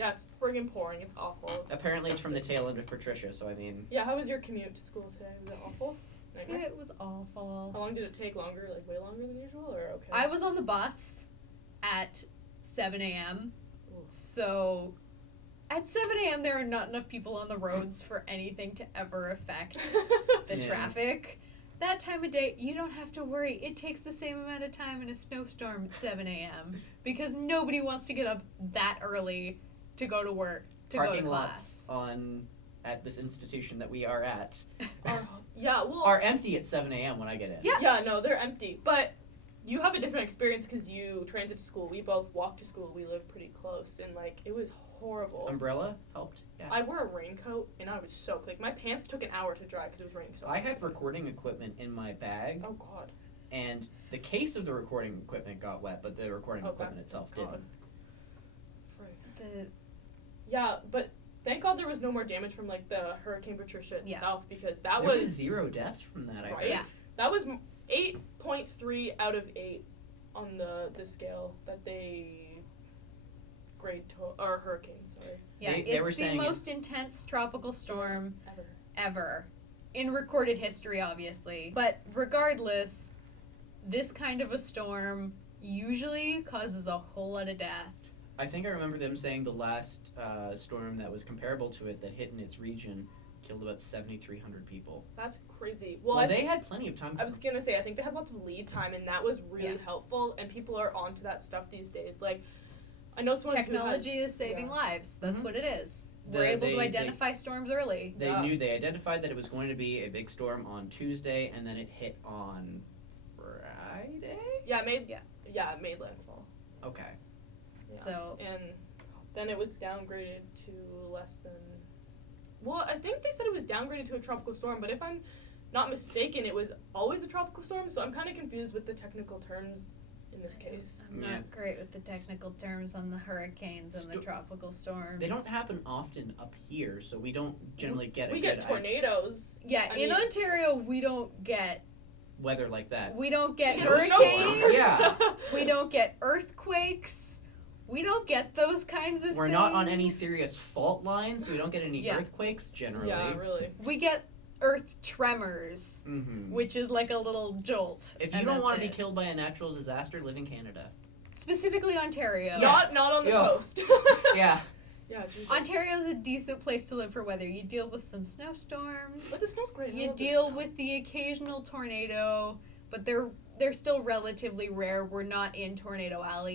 Yeah, it's friggin' pouring. It's awful. Apparently it's from the tail end of Patricia, so I mean... Yeah, how was your commute to school today? Was it awful? Nightmare? It was awful. How long did it take? Longer? Like, way longer than usual, or okay? I was on the bus at 7 a.m., so at 7 a.m. there are not enough people on the roads for anything to ever affect the traffic. That time of day, you don't have to worry. It takes the same amount of time in a snowstorm at 7 a.m. because nobody wants to get up that early to go to work, to go to class. Parking lots at this institution that we are at are empty at 7 a.m. when I get in. Yeah, no, they're empty. But you have a different experience because you transit to school. We both walk to school. We live pretty close, and, like, it was horrible. Umbrella helped. Yeah. I wore a raincoat, and I was soaked. Like, my pants took an hour to dry because it was raining so much. I had recording equipment in my bag. Oh, God. And the case of the recording equipment got wet, but the recording equipment itself didn't. Yeah, but thank God there was no more damage from, like, the Hurricane Patricia itself, because there was 0 deaths from that, I heard. Yeah. That was 8.3 out of 8 on the scale that they grade or hurricane, sorry. Yeah, it's the most intense tropical storm ever. In recorded history, obviously. But regardless, this kind of a storm usually causes a whole lot of death. I think I remember them saying the last storm that was comparable to it that hit in its region killed about 7,300 people. That's crazy. Well, they had plenty of time. I was going to say, I think they had lots of lead time, and that was really helpful, and people are onto that stuff these days. Like, I know someone Technology is saving lives. That's what it is. We're able to identify storms early. They identified that it was going to be a big storm on Tuesday, and then it hit on Friday? Yeah, it made landfall. Okay. Yeah. So, and then it was downgraded to less than... Well, I think they said it was downgraded to a tropical storm, but if I'm not mistaken, it was always a tropical storm, so I'm kind of confused with the technical terms in this case. I'm not great with the technical terms on the hurricanes and the tropical storms. They don't happen often up here, so we don't generally get We get tornadoes. In Ontario, we don't get weather like that. We don't get hurricanes. Yeah. We don't get earthquakes. We don't get those kinds of things. We're not on any serious fault lines, so we don't get any earthquakes generally. Yeah, really. We get earth tremors, which is like a little jolt. If you don't want to be killed by a natural disaster, live in Canada. Specifically Ontario. Not on the coast. Yeah. Yeah, Jesus. Ontario's a decent place to live for weather. You deal with some snowstorms. But the snow's great. You deal with the occasional tornado, but they're still relatively rare. We're not in Tornado Alley.